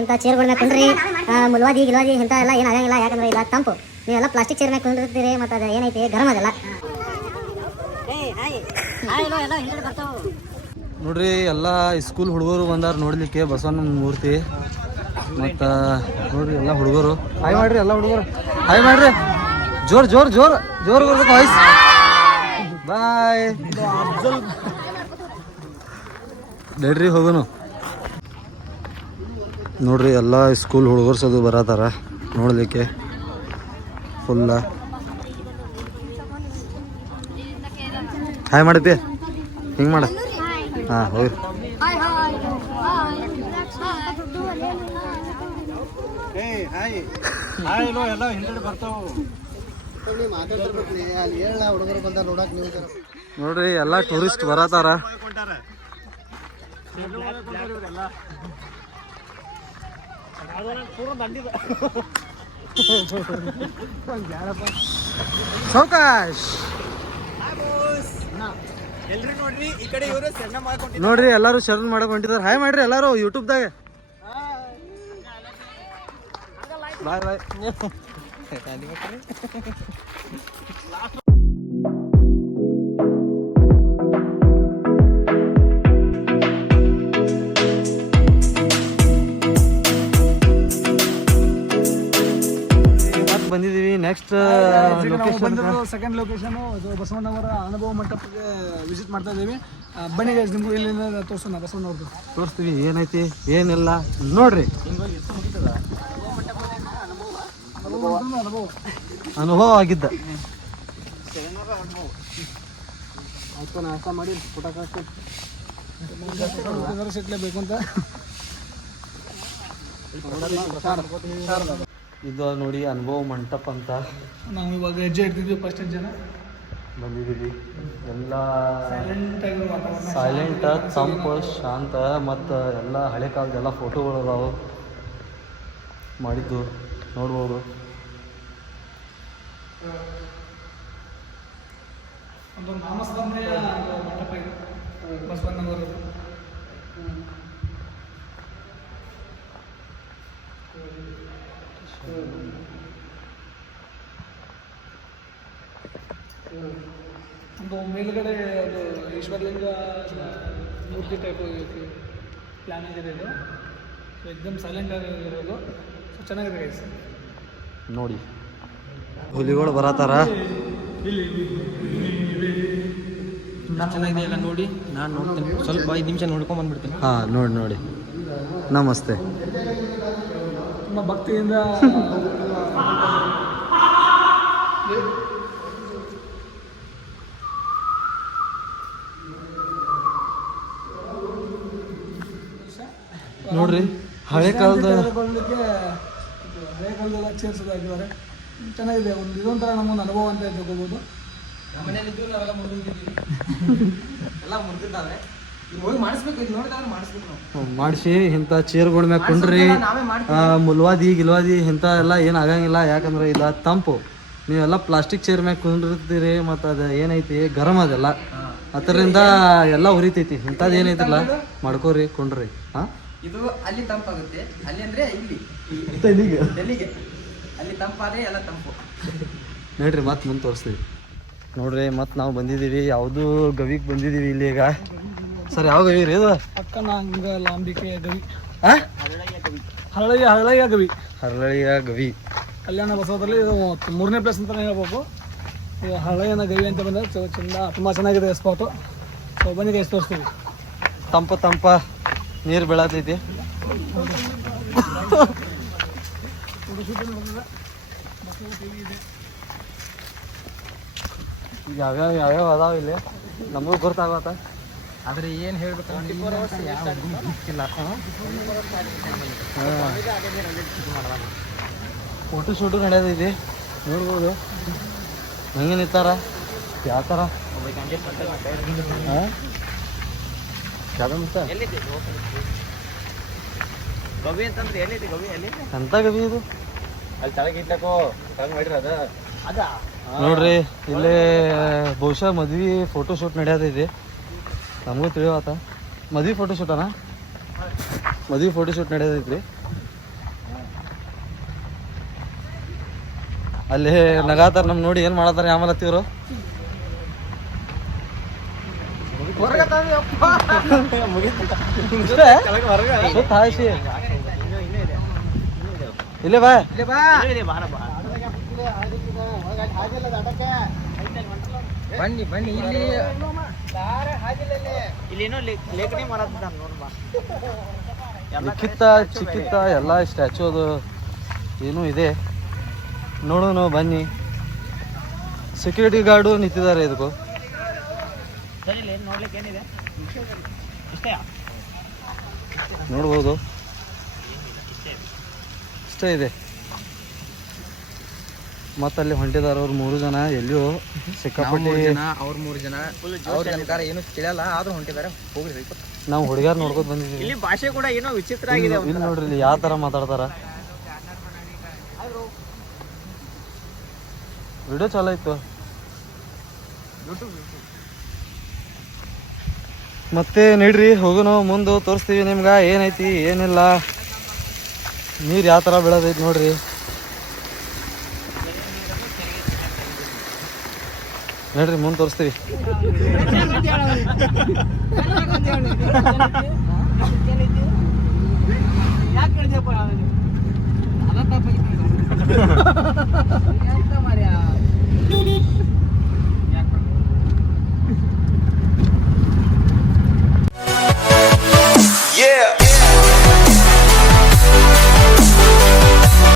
ಇಂಥ ಚೇರ್ಗಳನ್ನ ಕುಂಡ್ರಿ. ಮುಲ್ವಾದಿ ಗಿಲ್ವಾದಿ ಇಂಥ ಎಲ್ಲ ಏನು ಆಗಂಗಿಲ್ಲ. ಯಾಕಂದ್ರೆ ಇಲ್ಲ ತಂಪು ನೀವೆಲ್ಲ ಪ್ಲಾಸ್ಟಿಕ್ ಚೇರ್ ಮೇಲೆ ಕುಂಡಿರ್ತೀರಿ ಮತ್ತು ಅದು ಏನೈತಿ? ಗರಂ ಅದೆಲ್ಲ. ನೋಡ್ರಿ ಎಲ್ಲ ಸ್ಕೂಲ್ ಹುಡುಗರು ಬಂದಾರ ನೋಡ್ಲಿಕ್ಕೆ ಬಸವನ ಮೂರ್ತಿ. ಮತ್ತು ನೋಡ್ರಿ ಎಲ್ಲ ಹುಡುಗರು. ಹಾಯ್ ಮಾಡ್ರಿ ಎಲ್ಲ ಹುಡುಗರು. ಹಾಯ್ ಮಾಡ್ರಿ. ಜೋರ್ ಜೋರ್ ಜೋರ್ ಜೋರ್ ಬರ್ಬೇಕು ವಾಯ್ಸ್ ಬಾಯ್ ನಡ್ರಿ ಹೋಗೋನು. ನೋಡ್ರಿ ಎಲ್ಲ ಸ್ಕೂಲ್ ಹುಡುಗರ್ಸ್ ಅದು ಬರತಾರ ನೋಡ್ಲಿಕ್ಕೆ. ಫುಲ್ಲ ಹಾಯ್ ಮಾಡತ್ತಿ ಹಿಂಗೆ ಮಾಡ. ಹಾಂ ಹೋಗಿ. ನೋಡ್ರಿ ಎಲ್ಲ ಟೂರಿಸ್ಟ್ ಬರತಾರ. ಸೌಕಾಶ್! ನೋಡ್ರಿ ಎಲ್ಲಾರು ಶರಣ್ ಮಾಡಕ್ ಹೊಂಟಿದಾರ ಹಾಯ್ ಮಾಡ್ರಿ ಎಲ್ಲಾರು ಯೂಟ್ಯೂಬ್ದಾಗ bye bye next location second location ಬಸವಣ್ಣವರ ಅನುಭವ ಮಂಟಪಕ್ಕೆ ವಿಸಿಟ್ ಮಾಡ್ತಾ ಇದ್ದೀವಿ. ಬನ್ನಿ ನಿಮ್ಗೆ ಇಲ್ಲಿಂದ ತೋರಿಸೋಣ ಬಸವಣ್ಣವ್ರದ್ದು. ತೋರಿಸ್ತೀವಿ ಏನೈತಿ ಏನಿಲ್ಲ ನೋಡ್ರಿ. ಅನುಭವ ಆಗಿದ್ದ. ನಾಷ್ಟ ಮಾಡಿ ಸಿಗ್ಲೇಬೇಕು ಅಂತ. ಇದು ನೋಡಿ ಅನುಭವ ಮಂಟಪ ಅಂತ. ನಾವು ಇವಾಗ ಹೆಜ್ಜೆ ಇಡ್ತಿದ್ವಿ ಫಸ್ಟ್ ಜನ ಬಂದಿದ್ದೀವಿ. ಎಲ್ಲ ಸೈಲೆಂಟ್ ತಂಪು ಶಾಂತ ಮತ್ತು ಎಲ್ಲ ಹಳೆ ಕಾಲದ ಎಲ್ಲ ಫೋಟೋಗಳು ಅದಾವು. ಮಾಡಿದ್ದು ನೋಡ್ಬೋದು. ಒಂದು ನಾಮಸ್ಮರಣೆಯ ಮಂಟಪ ಇದು. ಬಸವಣ್ಣನವರದ್ದು ಒಂದು ಮೇಲ್ಗಡೆ ಅದು ಈಶ್ವರಲಿಂಗ ಮೂರ್ತಿ ಟೈಪ್ ಪ್ಲ್ಯಾನ್ ಆಗಿದೆ ಇದು. ಸೊ ಎಕ್ದಮ್ ಸೈಲೆಂಟ್ ಆಗಿರೋದು ಸೊ ಚೆನ್ನಾಗಿದೆ ಗೈಸ್ ನೋಡಿ. ಹುಲಿಗಳು ಬರತಾರ ಚೆನ್ನಾಗಿದೆ ಎಲ್ಲ ನೋಡಿ. ನಾನು ನೋಡ್ತೀನಿ. ಸ್ವಲ್ಪ ಐದು ನಿಮಿಷ ನೋಡ್ಕೊಂಡ್ ಬಂದ್ಬಿಡ್ತೀನಿ. ಹಾಂ ನೋಡಿ ನೋಡಿ. ನಮಸ್ತೆ. ತುಂಬ ಭಕ್ತಿಯಿಂದ ನೋಡ್ರಿ ಹಳೆ ಕಾಲದ ಹಳೆ ಕಾಲದೆಲ್ಲ ಚೇರ್ಸ್ ಹಾಕಿದ್ದಾರೆ ಚೆನ್ನಾಗಿದೆ ಒಂದು ಇದೊಂಥರ ನಮ್ಮೊಂದು ಅನುಭವ ಅಂತ ತಿಳ್ಕೊಬೋದು ಎಲ್ಲ ಮುರಿದಿದ್ದಾವೆ. ಮಾಡಿಸಿ ಇಂಥ ಚೇರ್ಗಳ ಮ್ಯಾಗ ಕುಂಡ್ರಿ. ಮುಲ್ವಾದಿ ಗಿಲ್ವಾದಿ ಇಂಥ ಎಲ್ಲ ಏನು ಆಗಂಗಿಲ್ಲ. ಯಾಕಂದ್ರೆ ಇಲ್ಲ ತಂಪು. ನೀವೆಲ್ಲ ಪ್ಲಾಸ್ಟಿಕ್ ಚೇರ್ ಮ್ಯಾಗ ಕುಂಡಿರ್ತೀರಿ ಮತ್ತು ಅದು ಏನೈತಿ? ಗರಂ ಅದೆಲ್ಲ. ಅದರಿಂದ ಎಲ್ಲ ಉರಿತೈತಿ. ಇಂಥದ್ದು ಏನೈತಿಲ್ಲ? ಮಾಡ್ಕೋರಿ ಕುಂಡ್ರಿ. ಹಾಂ? ಇದು ಅಲ್ಲಿ ತಂಪಾಗುತ್ತೆ ಅಲ್ಲಿ ಅಂದ್ರೆ ಇಲ್ಲಿ. ಅಲ್ಲಿ ತಂಪಾದ್ರೆ ಎಲ್ಲ ತಂಪು. ನೋಡ್ರಿ ಮತ್ತೆ ಮುಂದೆ ತೋರಿಸ್ತೀವಿ. ನೋಡ್ರಿ ಮತ್ತೆ ನಾವು ಬಂದಿದ್ದೀವಿ ಯಾವುದು ಗವಿಗೆ ಬಂದಿದ್ದೀವಿ ಇಲ್ಲಿ ಈಗ ಸರ್ ಯಾವ ಗವಿ ರೀ ಇದು? ಪಕ್ಕನ ಅಂಗ ಲಾಂಬಿಕೆಯ ಗವಿ. ಆ? ಹರಳಯ್ಯ ಹಳೆಯ ಗವಿ. ಹರಳಿಯ ಗವಿ. ಕಲ್ಯಾಣ ಬಸವದಲ್ಲಿ ಇದು ಮೂರನೇ ಪ್ಲೇಸ್ ಅಂತಲೇ ಹೇಳ್ಬೇಕು. ಇದು ಹಳೆಯನ ಗವಿ ಅಂತ ಬಂದರೆ ಚಂದ ತುಂಬಾ ಚೆನ್ನಾಗಿದೆ ಸ್ಪಾಟು ಸೊ ಬನ್ನಿ ಎಷ್ಟು ತೋರಿಸ್ತೀವಿ. ತಂಪ ತಂಪ ನೀರು ಬೀಳತೈತಿ. ಯಾವ್ಯಾವ ಯಾವ್ಯಾವ ಅದಾವ ಇಲ್ಲಿ? ನಮಗೂ ಗೊತ್ತಾಗತ್ತ ಆದ್ರೆ ಏನ್ ಹೇಳ್ಬೇಕಂದ್ರೆ ಫೋಟೋ ಶೂಟು ನೋಡ್ಬೋದು. ಹೆಂಗೆ ನಿಂತಾರ ಯಾವ ಥರ ಹಾಂ? ಯಾವ್ದು ಮತ್ತ? ಗವಿ ಅಂತಂದ್ರೆ ಎಲ್ಲಿದೆ ಗವಿ? ಅಲ್ಲಿ ಎಂತ ಗವಿ ಇದು? ಅಲ್ಲಿ ಇತ್ತಕೋ ಮಾಡಿರ ಅದ. ಅದ? ನೋಡ್ರಿ ಇಲ್ಲೇ ಬಹುಶಃ ಮದ್ವಿ ಫೋಟೋ ಶೂಟ್ ನಡೆಯತೈತಿ ನಮಗೂ ತಿಳಿಯೋತ ಮದುವೆ ಫೋಟೋಶೂಟನಾ ಮದುವೆ ಫೋಟೋಶೂಟ್ ನಡೆಯೋದೈತ್ರಿ ಅಲ್ಲಿ ನಗಾತಾರ ನಮ್ ನೋಡಿ ಏನ್ ಮಾಡತಾರ ಯಾಮಲತ್ತಿವ್ರು ಇಲ್ಲೇ ಬಾ. ಬನ್ನಿ ಬನ್ನಿ, ಇಲ್ಲಿ. ಲಿಖಿತ ಚಿಕ್ಕಿತ್ತ ಎಲ್ಲ ಸ್ಟ್ಯಾಚು ಅದು ಏನೂ ಇದೆ. ನೋಡೋಣ ಬನ್ನಿ. ಸೆಕ್ಯೂರಿಟಿ ಗಾರ್ಡು ನಿಂತಿದ್ದಾರೆ ಇದಕ್ಕೂ. ನೋಡ್ಬೋದು. ಇಷ್ಟೇ ಇದೆ. ಮತ್ತಲ್ಲಿ ಹೊಂಟಿದಾರ ಅವ್ರ ಮೂರು ಜನ ಎಲ್ಲಿಯೋ ಸಿಕ್ಕಾಪಟ್ಟೆ ಅವ್ರ ಮೂರು ಜನ. ಅವ್ರ ಜನಕಾರ ಏನು ತಿಳಿಯಲ್ಲ ಆದ್ರೂ ಹೊಂಟಿದಾರೆ ಹೋಗ್ರಿ ಹೋಗ್ರಿ. ನಾವು ಹುಡುಗ್ಯಾರ ನೋಡ್ಕೊತ ಬಂದಿದ್ದೀವಿ. ಇಲ್ಲಿ ಭಾಷೆ ಕೂಡ ಏನೋ ವಿಚಿತ್ರ ಆಗಿದೆ ಇಲ್ಲಿ ನೋಡ್ರಿ ಇಲ್ಲಿ ಯಾವ ತರ ಮಾತಾಡ್ತಾರ. ವಿಡಿಯೋ ಚಾಲ ಇತ್ತು ಮತ್ತೆ ನೀಡ್ರಿ ಹೋಗೋಣ ಮುಂದೆ ತೋರಿಸ್ತೀವಿ ನಿಮ್ಗ. ಏನೈತಿ ಏನಿಲ್ಲ. ನೀರು ಯಾವ ಥರ ಬೀಳೋದೈತಿ ನೋಡ್ರಿ. ನಡ್ರಿ ಮುಂದೆ ತೋರಿಸ್ತೀವಿ. ಯಾಕೆ